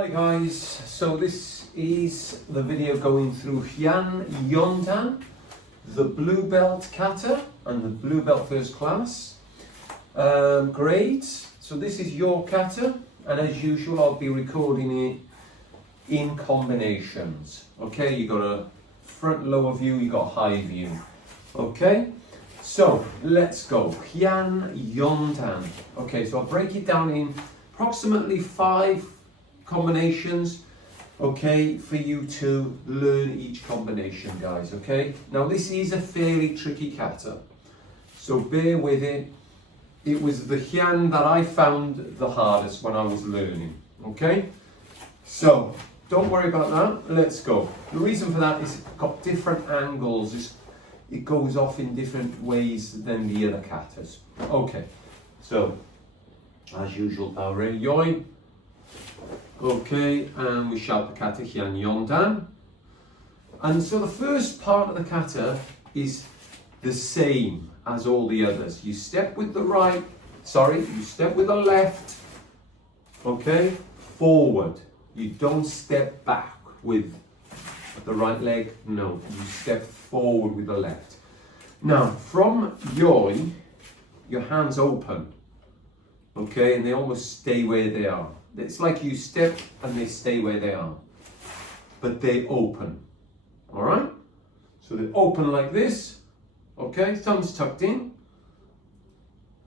Hi guys, so this is the video going through Heian Yondan, the Blue Belt Kata and the Blue Belt First Class grades. So this is your kata, and as usual I'll be recording it in combinations. Okay, you got a front lower view, you got high view. Okay, so let's go. Heian Yondan. Okay, so I'll break it down in approximately 5 combinations, okay, for you to learn each combination, guys. Okay, now this is a fairly tricky kata, so bear with it. It was the Heian that I found the hardest when I was learning. Okay, so don't worry about that, let's go. The reason for that is it's got different angles, it goes off in different ways than the other katas. Okay, so as usual, Yoi. Okay, and we shout the kata Heian Yondan. And so the first part of the kata is the same as all the others. You step with the right, you step with the left, okay, forward. You don't step back with the right leg, no, you step forward with the left. Now, from Yoi, your hands open, okay, and they almost stay where they are. It's like you step and they stay where they are, but they open, all right? So they open like this, okay, thumbs tucked in,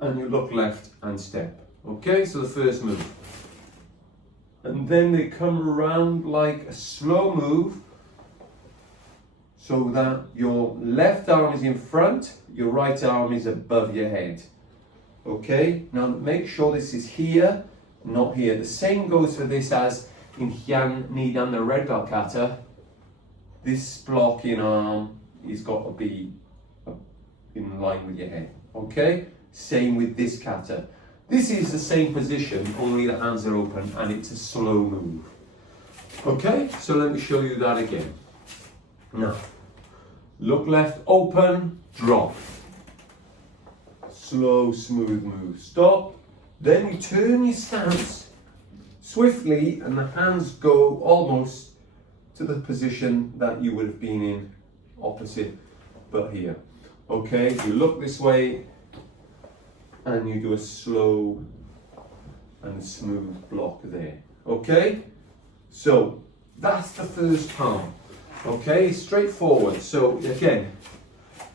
and you look left and step, okay? So the first move. And then they come around like a slow move, so that your left arm is in front, your right arm is above your head. Okay, now make sure this is here, not here. The same goes for this as in Heian Yondan, the red belt kata. This blocking arm is got to be in line with your head. Okay, same with this kata. This is the same position, only the hands are open and it's a slow move. Okay, so let me show you that again. Now, look left, open, drop. Slow, smooth move. Stop. Then you turn your stance swiftly and the hands go almost to the position that you would have been in opposite, but here. Okay, you look this way and you do a slow and smooth block there. Okay, so that's the first part. Okay, straightforward. So again,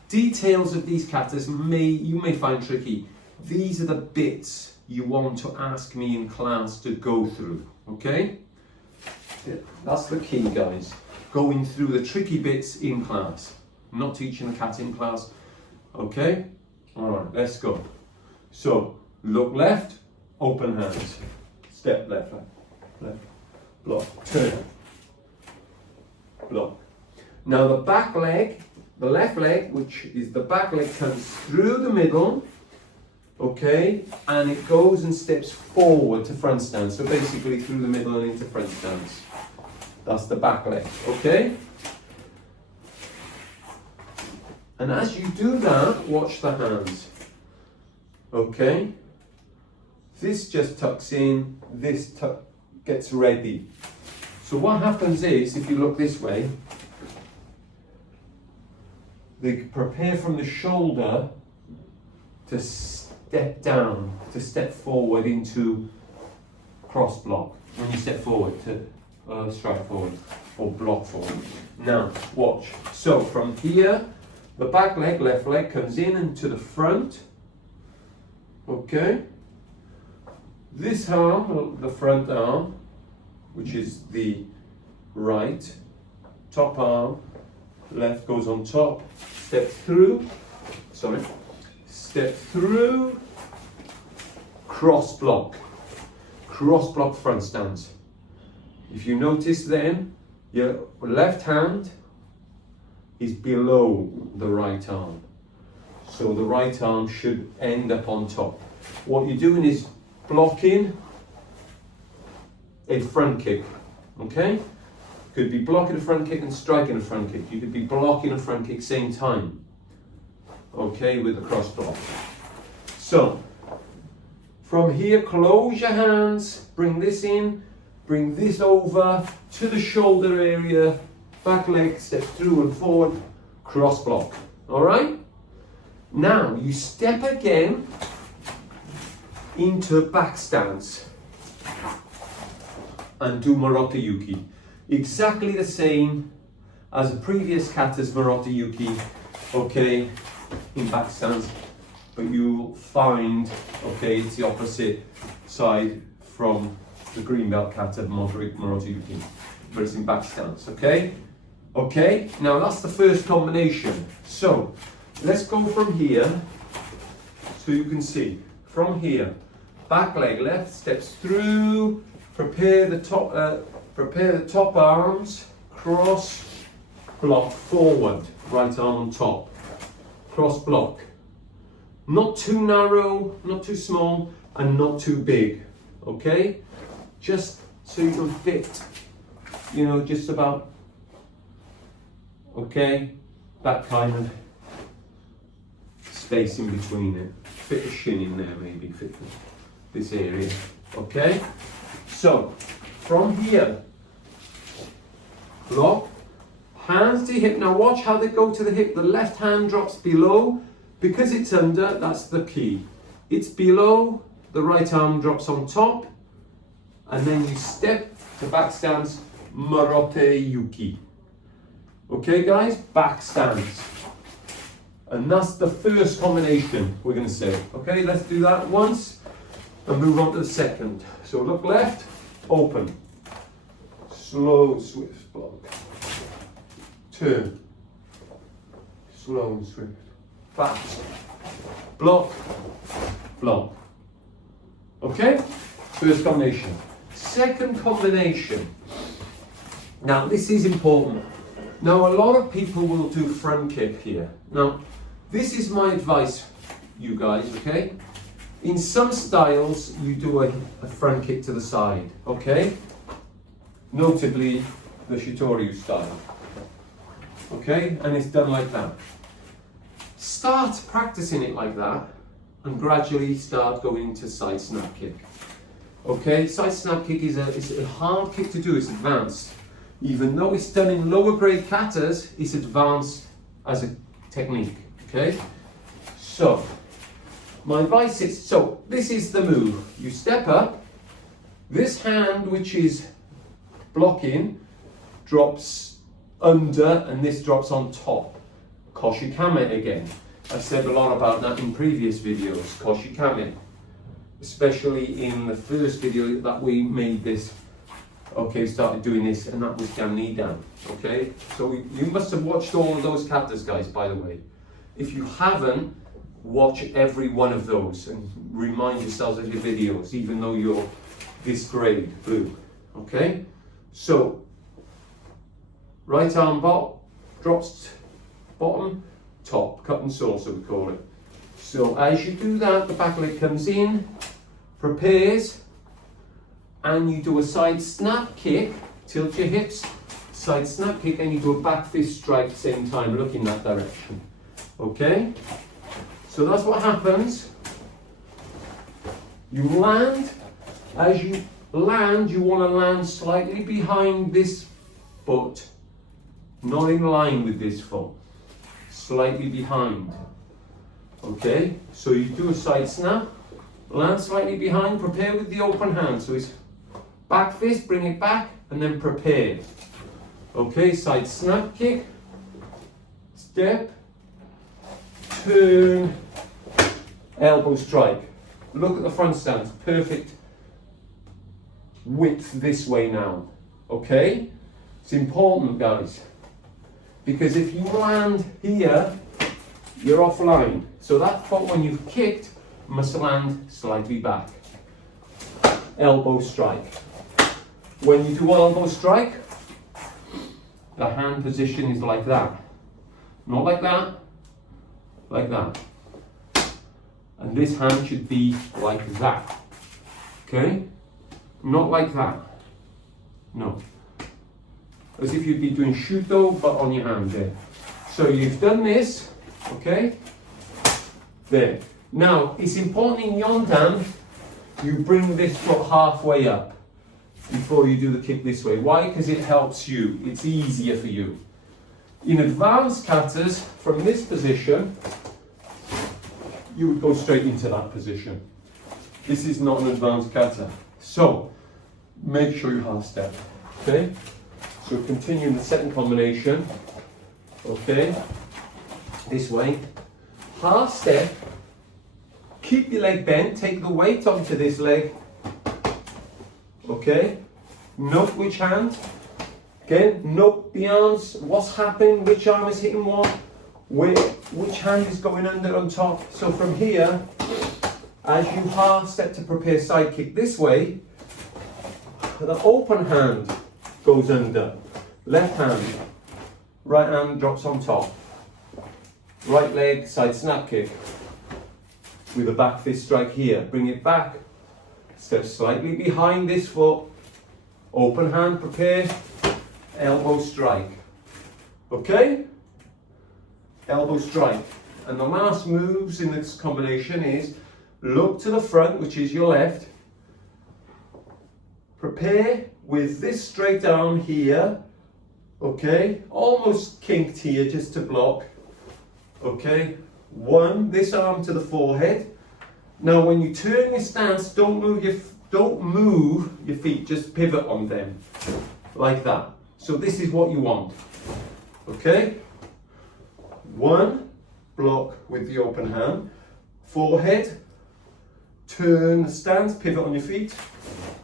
details of these katas you may find tricky. These are the bits you want to ask me in class to go through, okay? That's the key, guys. Going through the tricky bits in class. I'm not teaching the kata in class, okay? All right, let's go. So, look left, open hands. Step left, left, block, turn, block. Now the back leg, the left leg, which is the back leg, comes through the middle, okay, and it goes and steps forward to front stance. So basically through the middle and into front stance. That's the back leg, okay? And as you do that, watch the hands, okay? This just tucks in, this gets ready. So what happens is, if you look this way, they prepare from the shoulder to step down, to step forward into cross block. When you step forward to strike forward or block forward. Now, watch. So from here, the back leg, left leg comes in and to the front. Okay. This arm, the front arm, which is the right, top arm, left goes on top, step through, step through, cross block front stance. If you notice then, your left hand is below the right arm. So the right arm should end up on top. What you're doing is blocking a front kick, okay? Could be blocking a front kick and striking a front kick. You could be blocking a front kick same time, okay, with the cross block. So, from here, close your hands, bring this in, bring this over to the shoulder area, back leg, step through and forward, cross block. All right? Now you step again into back stance and do Marotta Yuki. Exactly the same as the previous kata's Marotta Yuki, okay, in back stance, but you'll find, okay, it's the opposite side from the green belt kata Marotta Yuki, but it's in back stance, okay? Okay, now that's the first combination. So let's go from here so you can see. From here, back leg left, steps through, prepare the top arms, cross block forward, right arm on top, cross block. Not too narrow, not too small, and not too big, okay? Just so you can fit, you know, just about, okay, that kind of space in between it. Fit a shin in there maybe, fit this area, okay? So, from here, block, hands to hip. Now watch how they go to the hip. The left hand drops below. Because it's under, that's the key. It's below, the right arm drops on top, and then you step to back stance, Marotta Yuki. Okay guys, back stance. And that's the first combination we're going to say. Okay, let's do that once and move on to the second. So look left, open, slow, swift block, turn, slow and swift, fast, block, block. Okay, first combination. Second combination. Now this is important. Now a lot of people will do front kick here. Now this is my advice, you guys, okay? In some styles you do a front kick to the side, okay? Notably the Shitoryu style. Okay, and it's done like that. Start practicing it like that and gradually start going to side snap kick. Okay, side snap kick is a hard kick to do, it's advanced. Even though it's done in lower grade katas, it's advanced as a technique, okay? So, my advice is, so this is the move. You step up, this hand which is blocking drops under and this drops on top. Koshikame again. I've said a lot about that in previous videos, Koshikame. Especially in the first video that we made this, okay, started doing this, and that was down knee down, okay? So you must have watched all of those katas, guys, by the way. If you haven't, watch every one of those and remind yourselves of your videos, even though you're this grade, blue, okay? So, right arm drops bottom, top, cut and saucer we call it. So as you do that, the back leg comes in, prepares, and you do a side snap kick, tilt your hips, side snap kick, and you do a back fist strike at the same time, look in that direction. Okay? So that's what happens. You land. As you land, you want to land slightly behind this foot, not in line with this foot, slightly behind. Okay? So you do a side snap, land slightly behind, prepare with the open hand. So it's back fist, bring it back, and then prepare. Okay, side snap kick, step, turn, elbow strike. Look at the front stance, perfect width this way now. Okay? It's important, guys, because if you land here, you're offline. So that foot, when you've kicked, must land slightly back. Elbow strike. When you do elbow strike, the hand position is like that. Not like that, like that. And this hand should be like that. Okay? Not like that. No. As if you'd be doing shuto, but on your hand there. So you've done this, okay? There. Now, it's important in Yondan, you bring this foot halfway up. before you do the kick this way. Why? Because it helps you. It's easier for you. In advanced katas, from this position, you would go straight into that position. This is not an advanced kata. So, make sure you half step. Okay? So continue in the second combination. Okay? This way. Half step. Keep your leg bent. Take the weight onto this leg. Okay? Note which hand. Again, note the arms. What's happening? Which arm is hitting what? Which hand is going under on top? So from here, as you half step to prepare side kick this way, the open hand goes under. Left hand. Right hand drops on top. Right leg, side snap kick. With a back fist strike here. Bring it back. Step slightly behind this foot. Open hand, prepare. Elbow strike. Okay? Elbow strike. And the last moves in this combination is look to the front, which is your left. Prepare with this straight arm here. Okay? Almost kinked here just to block. Okay? One, this arm to the forehead. Now when you turn your stance, don't move your feet, just pivot on them. Like that. So this is what you want. Okay? One, block with the open hand. Forehead, turn the stance, pivot on your feet,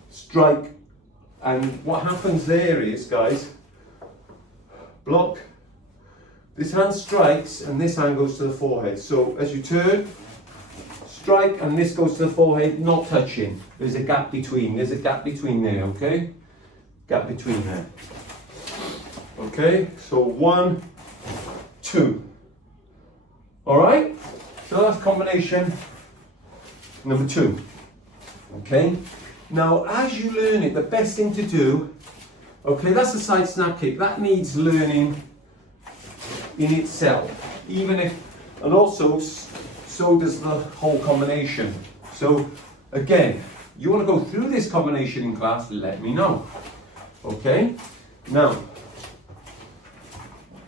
strike. And what happens there is, guys, block. This hand strikes and this hand goes to the forehead. So as you turn, strike and this goes to the forehead, not touching. There's a gap between. There's a gap between there, okay? Gap between there. Okay, so 1, 2. All right, so that's combination number 2. Okay, now as you learn it, the best thing to do, okay, that's a side snap kick. That needs learning in itself, even if, and also so does the whole combination. So again, you want to go through this combination in class, let me know. Okay, now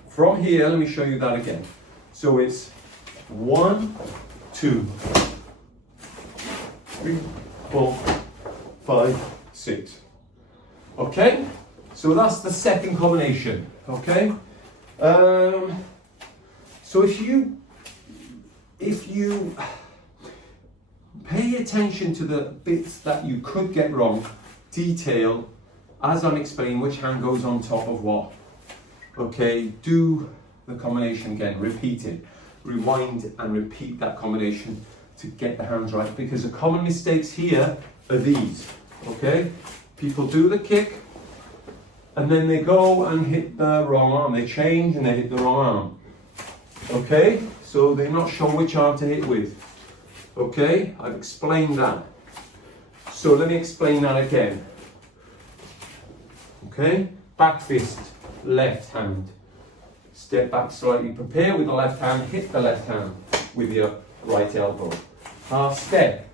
from here, let me show you that again. So it's 1, 2, 3, 4, 5, 6. Okay, so that's the second combination. Okay, so if you pay attention to the bits that you could get wrong, detail as I'm explaining which hand goes on top of what. Okay, do the combination again, repeat it, rewind and repeat that combination to get the hands right, because the common mistakes here are these. Okay, people do the kick and then they go and hit the wrong arm, they change and they hit the wrong arm. Okay, so they're not sure which arm to hit with. Okay, I've explained that. So let me explain that again. Okay, back fist, left hand. Step back slightly, prepare with the left hand, hit the left hand with your right elbow. Half step,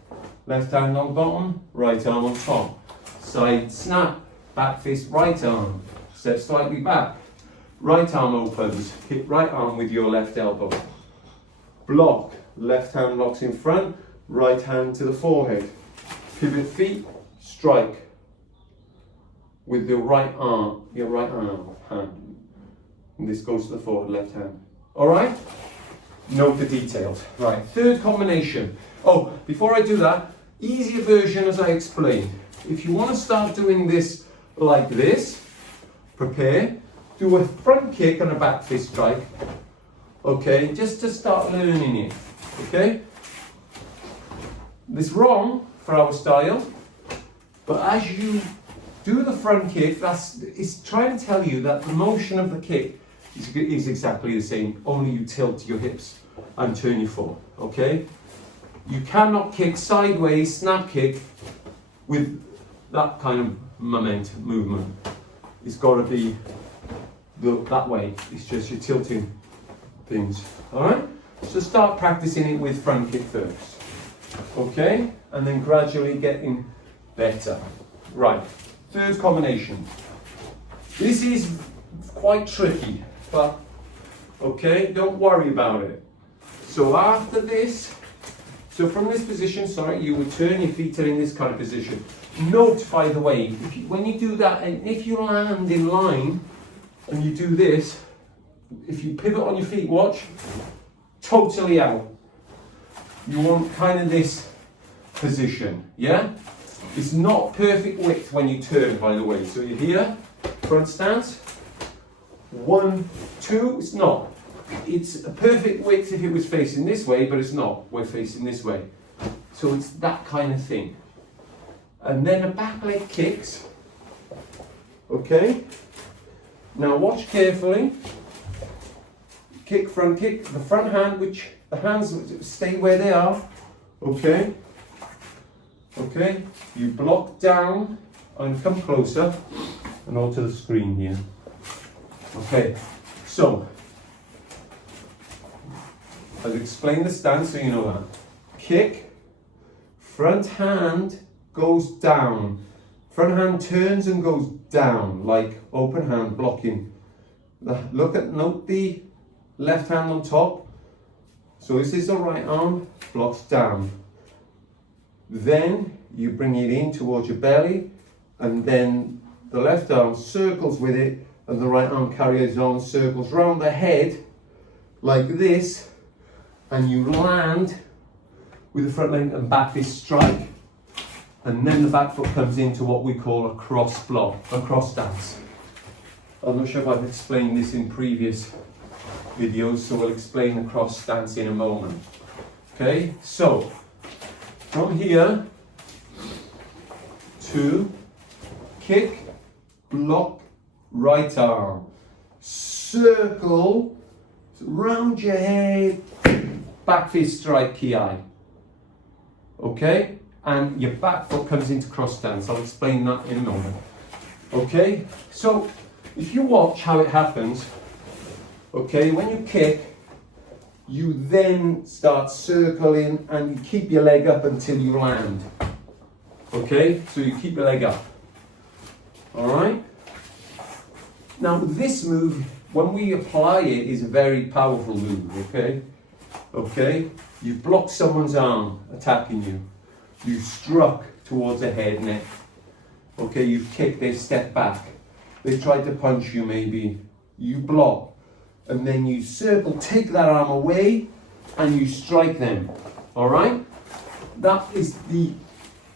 left hand on bottom, right arm on top. Side snap, back fist, right arm. Step slightly back. Right arm opens, hit right arm with your left elbow. Block, left hand locks in front, right hand to the forehead. Pivot feet, strike with your right arm hand. And this goes to the forward left hand. All right? Note the details. Right, third combination. Oh, before I do that, easier version as I explained. If you want to start doing this like this, prepare, do a front kick and a back fist strike. Okay, just to start learning it. Okay? This is wrong for our style, but as you do the front kick, it's trying to tell you that the motion of the kick is exactly the same, only you tilt your hips and turn your foot, okay? You cannot kick sideways, snap kick, with that kind of movement. It's got to be that way. It's just you're tilting things, all right? So start practicing it with front kick first, okay? And then gradually getting better. Right, third combination. This is quite tricky, but okay, don't worry about it. So after this, so from this position, sorry, you would turn your feet are in this kind of position. Note, by the way, when you do that, and if you land in line and you do this, if you pivot on your feet, watch, totally out. You want kind of this position, yeah? It's not perfect width when you turn, by the way. So you're here, front stance, 1, 2, it's not. It's a perfect width if it was facing this way, but it's not. We're facing this way. So it's that kind of thing. And then the back leg kicks. Okay? Now watch carefully. Kick, front kick. The front hand, which the hands stay where they are. Okay? Okay? You block down and come closer and onto the screen here. Okay? So, I'll explain the stance so you know that. Kick, front hand goes down. Front hand turns and goes down, like open hand blocking. Note the left hand on top. So this is the right arm, blocks down. Then you bring it in towards your belly, and then the left arm circles with it, and the right arm carries on, circles round the head, like this, and you land with the front leg and back fist strike. And then the back foot comes into what we call a cross block, a cross stance. I'm not sure if I've explained this in previous videos, so we'll explain the cross stance in a moment. Okay, so from here to kick, block, right arm, circle, round your head, back fist strike, ki. Okay? And your back foot comes into cross stance. I'll explain that in a moment. Okay? So, if you watch how it happens, okay, when you kick, you then start circling and you keep your leg up until you land. Okay? So you keep your leg up. Alright? Now, this move, when we apply it, is a very powerful move, okay? Okay? You block someone's arm attacking you. You struck towards the head, neck. Okay, you've kicked, they step back. They tried to punch you maybe. You block. And then you circle, take that arm away, and you strike them. Alright? That is the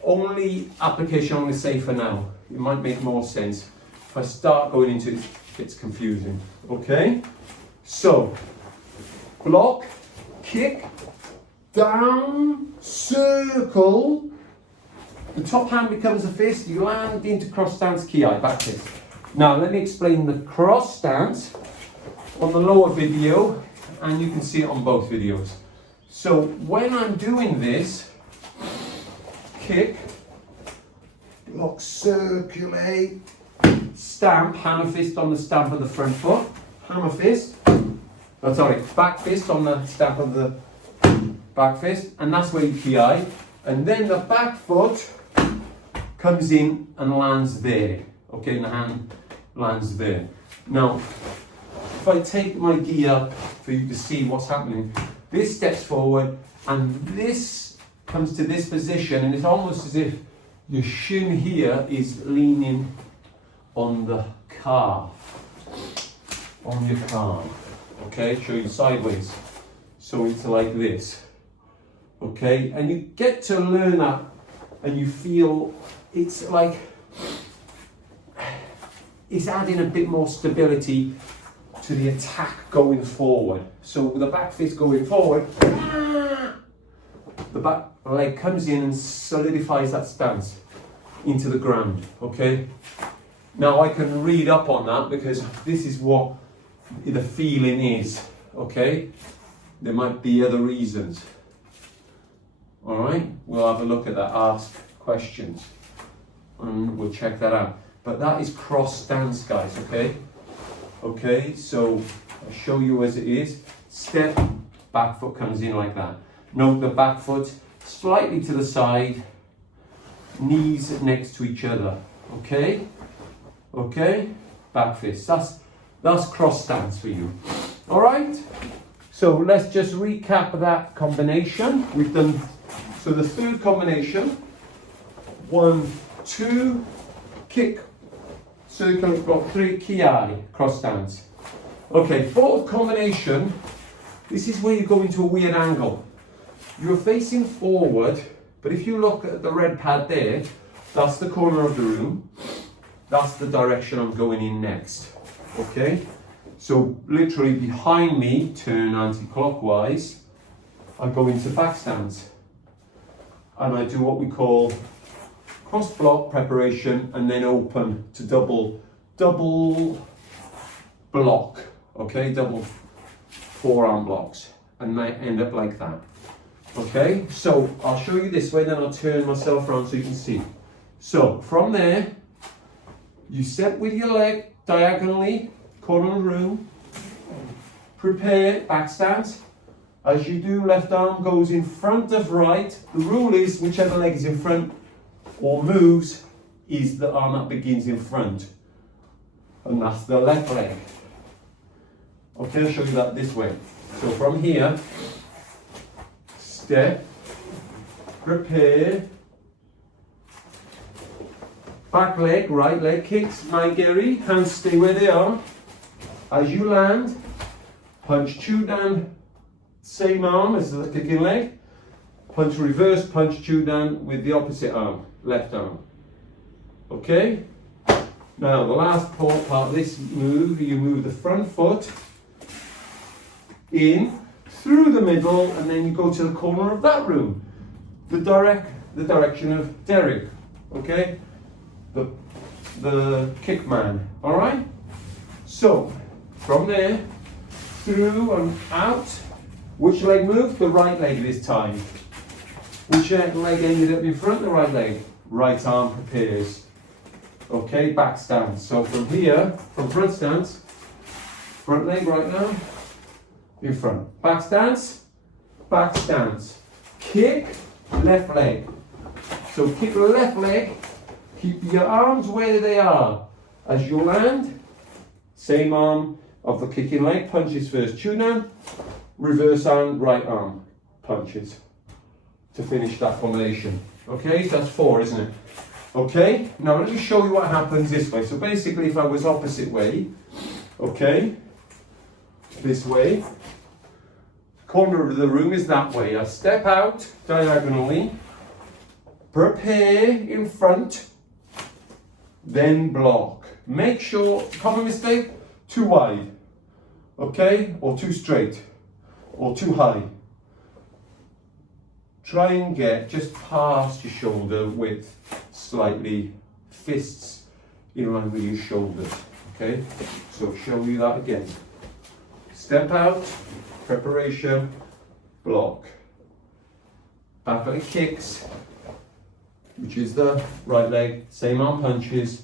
only application I'm going to say for now. It might make more sense. If I start going into it, it's confusing. Okay? So, block, kick, down, circle, the top hand becomes a fist, you land into cross stance, ki, back fist. Now let me explain the cross stance on the lower video, and you can see it on both videos. So when I'm doing this, kick, block, circulate, stamp, hammer fist on the stamp of the front foot, hammer fist, back fist on the stamp of the back fist, and that's where you ki. And then the back foot comes in and lands there. Okay, and the hand lands there. Now, if I take my gi up for you to see what's happening, this steps forward and this comes to this position, and it's almost as if your shin here is leaning on the calf. On your calf. Okay, show you sideways. So it's like this. Okay, and you get to learn that, and you feel it's like it's adding a bit more stability to the attack going forward. So with the back fist going forward, the back leg comes in and solidifies that stance into the ground. Okay, now I can read up on that because this is what the feeling is. Okay, there might be other reasons. Alright, we'll have a look at that, ask questions, and we'll check that out. But that is cross stance, guys, okay? Okay, so I'll show you as it is. Step, back foot comes in like that. Note the back foot slightly to the side, knees next to each other. Okay? Okay? Back fist. That's cross stance for you. Alright? So let's just recap that combination. We've done, so the third combination, 1, 2, kick, circle, block 3, ki, cross stance. Okay, fourth combination, this is where you go into a weird angle. You're facing forward, but if you look at the red pad there, that's the corner of the room. That's the direction I'm going in next. Okay? So literally behind me, turn anti-clockwise, I go into back stance. And I do what we call cross block preparation and then open to double block. Okay, double forearm blocks. And they end up like that. Okay, so I'll show you this way, then I'll turn myself around so you can see. So from there, you step with your leg diagonally, corner of the room, prepare back stance. As you do, left arm goes in front of right. The rule is whichever leg is in front or moves is the arm that begins in front. And that's the left leg. Okay, I'll show you that this way. So from here, step, prepare, back leg, right leg kicks, Maigeri, hands stay where they are. As you land, punch two down, same arm as the kicking leg, punch reverse, punch two down with the opposite arm, left arm. Okay? Now the last part of this move, you move the front foot in, through the middle, and then you go to the corner of that room. The direction of Derek. Okay? The kick man. Alright? So, from there, through and out. Which leg moved? The right leg this time. Which leg ended up in front? The right leg. Right arm prepares. Okay, back stance. So from here, from front stance, front leg right now, in front. Back stance, kick, left leg. So kick the left leg, keep your arms where they are. As you land, same arm of the kicking leg, punches first, tune down, reverse arm, right arm, punches to finish that combination. Okay, so that's 4, isn't it? Okay, now let me show you what happens this way. So basically if I was opposite way, okay, this way, corner of the room is that way. I step out diagonally, prepare in front, then block. Make sure, common mistake, too wide, okay, or too straight, or too high. Try and get just past your shoulder width, slightly, fists in line with your shoulders, okay? So show you that again. Step out, preparation, block. Back leg kicks, which is the right leg, same arm punches,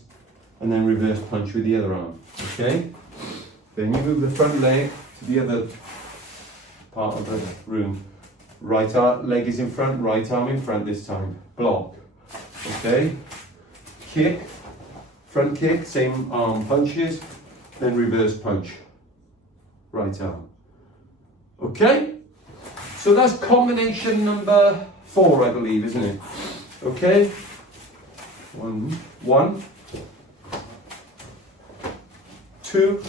and then reverse punch with the other arm, okay? Then you move the front leg to the other part of the room. Right leg is in front, right arm in front this time. Block. Okay? Kick. Front kick, same arm punches. Then reverse punch. Right arm. Okay? So that's combination number 4, I believe, isn't it? Okay? 1, 2,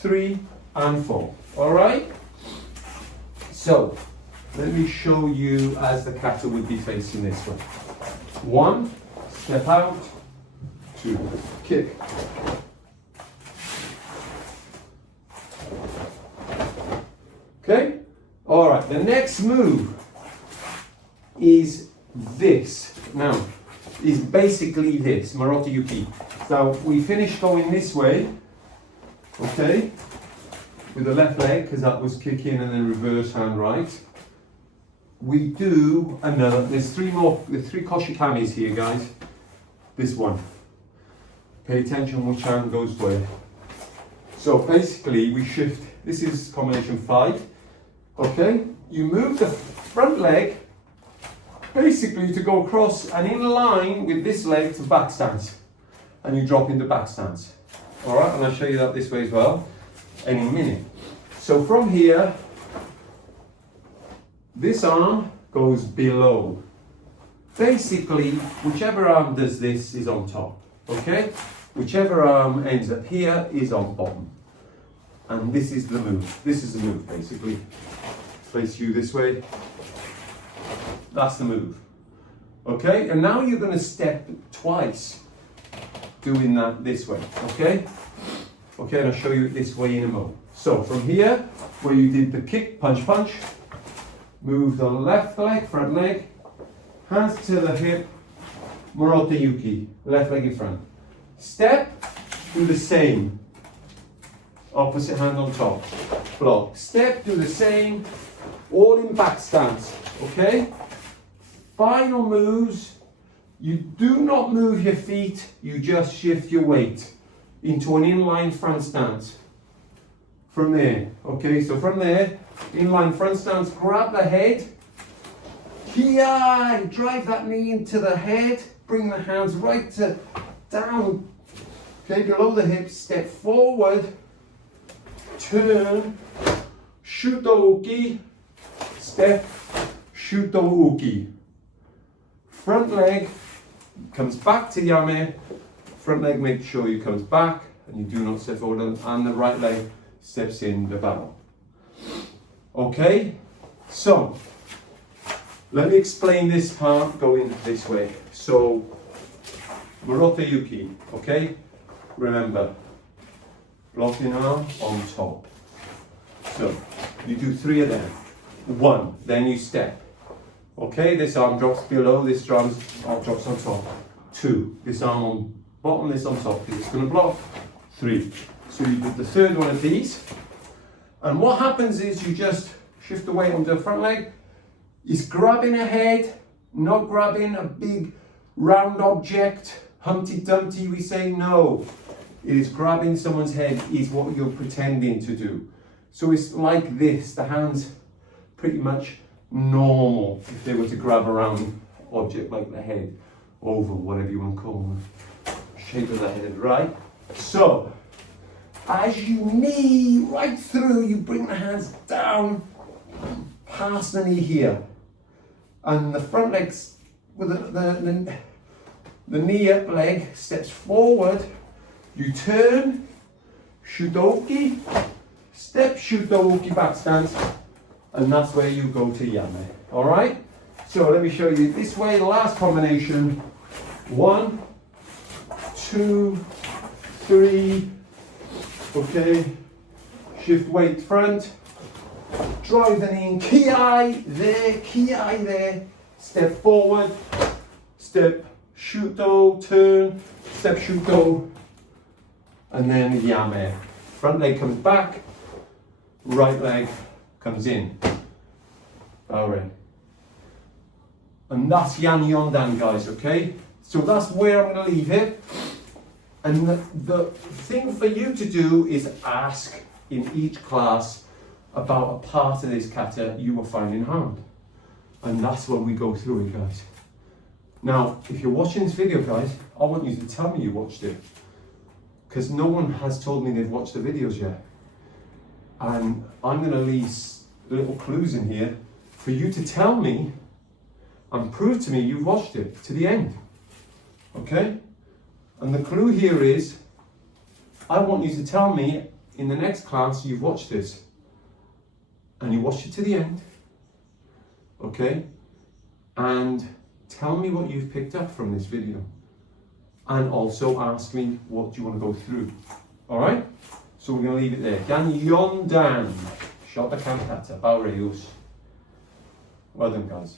3, and 4. Alright? So, let me show you as the kata would be facing this way. 1, step out, 2, kick. Okay? Alright, the next move is this. Now, is basically this, Maroto Yuki. So, we finish going this way, okay? With the left leg, because that was kick in and then reverse hand right. We do another, there's 3 koshikamis here, guys. This one. Pay attention which hand goes where. So basically we shift, this is combination 5. Okay, you move the front leg basically to go across and in line with this leg to back stance. And you drop into back stance. All right, and I'll show you that this way as well any minute. So from here, this arm goes below. Basically, whichever arm does this is on top, okay? Whichever arm ends up here is on bottom. And this is the move. This is the move, basically. Place you this way. That's the move. Okay, and now you're going to step twice doing that this way, okay? Okay, and I'll show you it this way in a moment. So from here, where you did the kick, punch, punch, move the left leg, front leg, hands to the hip, Morote Yuki, left leg in front. Step, do the same. Opposite hand on top. Block. Step, do the same. All in back stance. Okay? Final moves. You do not move your feet. You just shift your weight into an inline front stance. From there. Okay, so from there, inline front stance, grab the head. Here, drive that knee into the head. Bring the hands right to down. Okay, below the hips. Step forward. Turn. Shotokan. Step. Shotokan. Front leg comes back to yame. Front leg, make sure you comes back and you do not step forward, and the right leg steps in the barrel. Okay, so let me explain this part going this way. So, Morote Yuki, okay? Remember, blocking arm on top. So, you do 3 of them. 1, then you step. Okay, this arm drops below, this arm drops on top. 2, this arm on bottom, this on top. It's going to block. 3. So you do the third one of these. And what happens is you just shift the weight onto the front leg. It's grabbing a head, not grabbing a big round object. Humpty Dumpty, we say no. It is grabbing someone's head is what you're pretending to do. So it's like this, the hands pretty much normal if they were to grab a round object like the head, oval, whatever you want to call the shape of the head, right? So, as you knee right through, you bring the hands down, past the knee here. And the front legs, with the knee up leg steps forward, you turn, Shotokan, step Shotokan back stance, and that's where you go to yame. All right? So let me show you this way, the last combination. 1, 2, 3, okay, shift weight front, drive the knee in, ki-ai there, step forward, step shuto, turn, step shuto, and then yame. Front leg comes back, right leg comes in. Alright. And that's Heian Yondan, guys, okay? So that's where I'm going to leave it. And the thing for you to do is ask in each class about a part of this kata you were finding hard. And that's when we go through it, guys. Now, if you're watching this video, guys, I want you to tell me you watched it. Because no one has told me they've watched the videos yet. And I'm going to leave little clues in here for you to tell me and prove to me you've watched it to the end. Okay? And the clue here is, I want you to tell me in the next class you've watched this. And you watched it to the end. Okay? And tell me what you've picked up from this video. And also ask me what you want to go through. Alright? So we're going to leave it there. Heian Yondan. Shotokan Kata. Well done, guys.